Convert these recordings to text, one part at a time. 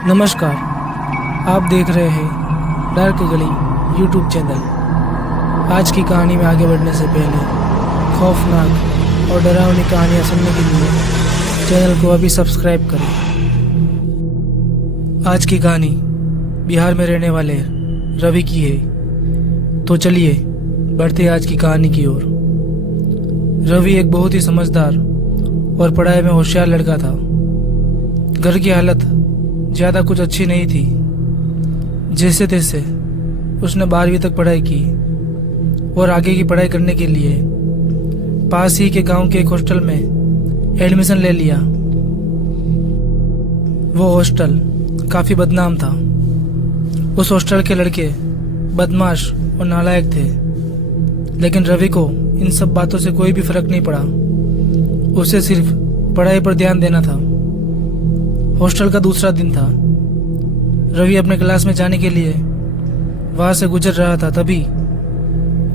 नमस्कार, आप देख रहे हैं डार्क गली यूट्यूब चैनल। आज की कहानी में आगे बढ़ने से पहले खौफनाक और डरावनी कहानियाँ सुनने के लिए चैनल को अभी सब्सक्राइब करें। आज की कहानी बिहार में रहने वाले रवि की है। तो चलिए बढ़ते आज की कहानी की ओर। रवि एक बहुत ही समझदार और पढ़ाई में होशियार लड़का था। घर की हालत ज़्यादा कुछ अच्छी नहीं थी। जैसे तैसे उसने 12वीं तक पढ़ाई की और आगे की पढ़ाई करने के लिए पास ही के गांव के एक हॉस्टल में एडमिशन ले लिया। वो हॉस्टल काफ़ी बदनाम था। उस हॉस्टल के लड़के बदमाश और नालायक थे, लेकिन रवि को इन सब बातों से कोई भी फर्क नहीं पड़ा। उसे सिर्फ पढ़ाई पर ध्यान देना था। हॉस्टल का दूसरा दिन था। रवि अपने क्लास में जाने के लिए वहां से गुजर रहा था, तभी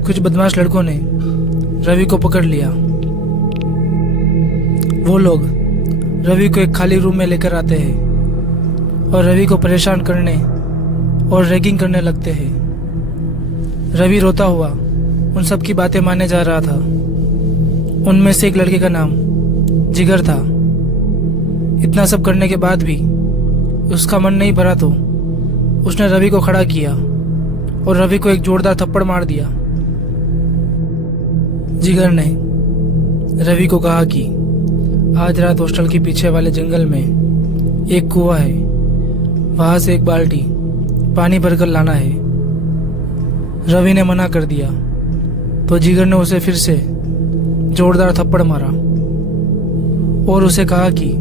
कुछ बदमाश लड़कों ने रवि को पकड़ लिया। वो लोग रवि को एक खाली रूम में लेकर आते हैं और रवि को परेशान करने और रैगिंग करने लगते हैं। रवि रोता हुआ उन सब की बातें मानने जा रहा था। उनमें से एक लड़के का नाम जिगर था। इतना सब करने के बाद भी उसका मन नहीं भरा तो उसने रवि को खड़ा किया और रवि को एक जोरदार थप्पड़ मार दिया। जिगर ने रवि को कहा कि आज रात हॉस्टल के पीछे वाले जंगल में एक कुआं है, वहां से एक बाल्टी पानी भरकर लाना है। रवि ने मना कर दिया तो जिगर ने उसे फिर से जोरदार थप्पड़ मारा और उसे कहा कि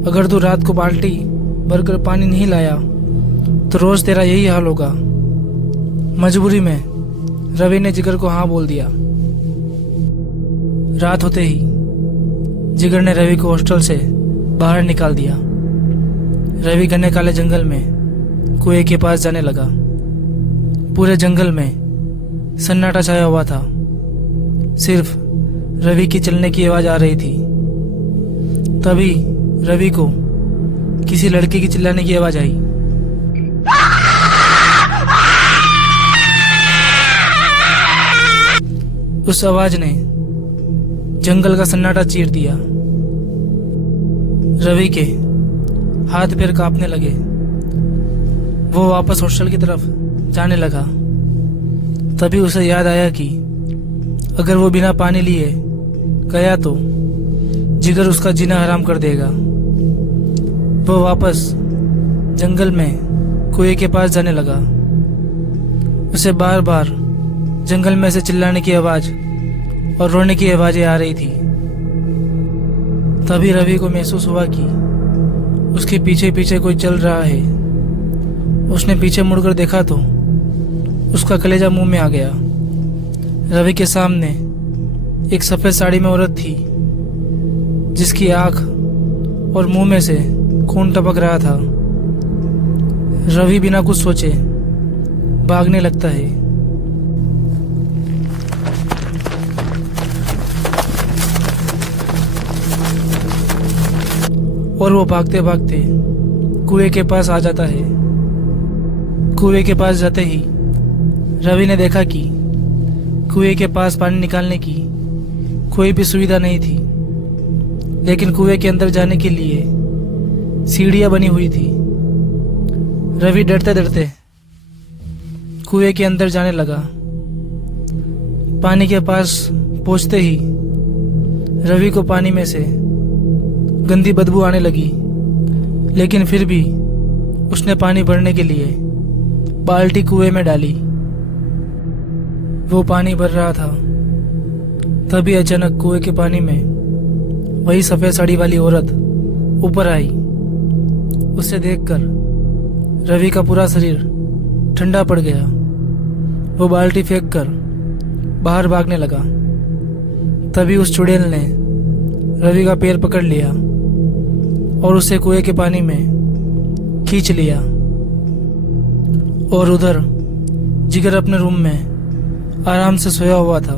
अगर तू रात को बाल्टी भरकर पानी नहीं लाया तो रोज तेरा यही हाल होगा। मजबूरी में रवि ने जिगर को हाँ बोल दिया। रात होते ही जिगर ने रवि को हॉस्टल से बाहर निकाल दिया। रवि घने काले जंगल में कुएं के पास जाने लगा। पूरे जंगल में सन्नाटा छाया हुआ था। सिर्फ रवि की चलने की आवाज आ रही थी। तभी रवि को किसी लड़के की चिल्लाने की आवाज आई। उस आवाज ने जंगल का सन्नाटा चीर दिया। रवि के हाथ पैर कांपने लगे। वो वापस हॉस्टल की तरफ जाने लगा। तभी उसे याद आया कि अगर वो बिना पानी लिए गया तो जिगर उसका जीना हराम कर देगा। वो वापस जंगल में कुएं के पास जाने लगा। उसे बार बार जंगल में से चिल्लाने की आवाज और रोने की आवाजें आ रही थी। तभी रवि को महसूस हुआ कि उसके पीछे पीछे कोई चल रहा है। उसने पीछे मुड़कर देखा तो उसका कलेजा मुंह में आ गया। रवि के सामने एक सफेद साड़ी में औरत थी, जिसकी आंख और मुंह में से खून टपक रहा था। रवि बिना कुछ सोचे भागने लगता है। और वो भागते भागते कुएं के पास आ जाता है। कुएं के पास जाते ही रवि ने देखा कि कुएं के पास पानी निकालने की कोई भी सुविधा नहीं थी, लेकिन कुएं के अंदर जाने के लिए सीढ़ियां बनी हुई थी। रवि डरते डरते कुएं के अंदर जाने लगा। पानी के पास पहुंचते ही रवि को पानी में से गंदी बदबू आने लगी, लेकिन फिर भी उसने पानी भरने के लिए बाल्टी कुएं में डाली। वो पानी भर रहा था। तभी अचानक कुएं के पानी में वही सफेद साड़ी वाली औरत ऊपर आई। उसे देखकर रवि का पूरा शरीर ठंडा पड़ गया। वो बाल्टी फेंककर बाहर भागने लगा। तभी उस चुड़ैल ने रवि का पैर पकड़ लिया और उसे कुएं के पानी में खींच लिया। और उधर जिगर अपने रूम में आराम से सोया हुआ था।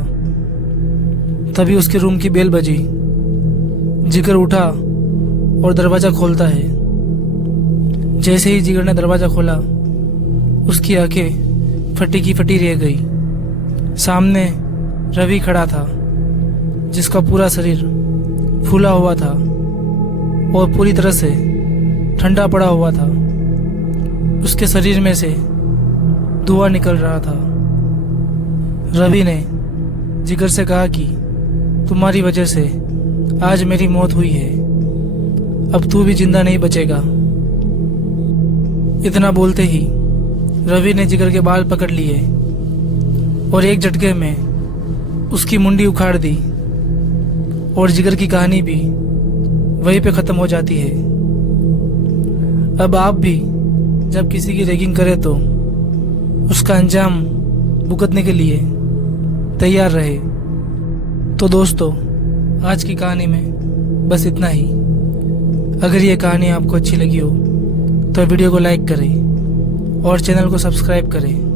तभी उसके रूम की बेल बजी। जिगर उठा और दरवाजा खोलता है। जैसे ही जिगर ने दरवाजा खोला, उसकी आंखें फटी की फटी रह गई। सामने रवि खड़ा था, जिसका पूरा शरीर फूला हुआ था और पूरी तरह से ठंडा पड़ा हुआ था। उसके शरीर में से धुआं निकल रहा था। रवि ने जिगर से कहा कि तुम्हारी वजह से आज मेरी मौत हुई है, अब तू भी जिंदा नहीं बचेगा। इतना बोलते ही रवि ने जिगर के बाल पकड़ लिए और एक झटके में उसकी मुंडी उखाड़ दी और जिगर की कहानी भी वहीं पे खत्म हो जाती है। अब आप भी जब किसी की रैगिंग करें तो उसका अंजाम भुगतने के लिए तैयार रहे। तो दोस्तों, आज की कहानी में बस इतना ही। अगर ये कहानी आपको अच्छी लगी हो तो वीडियो को लाइक करें और चैनल को सब्सक्राइब करें।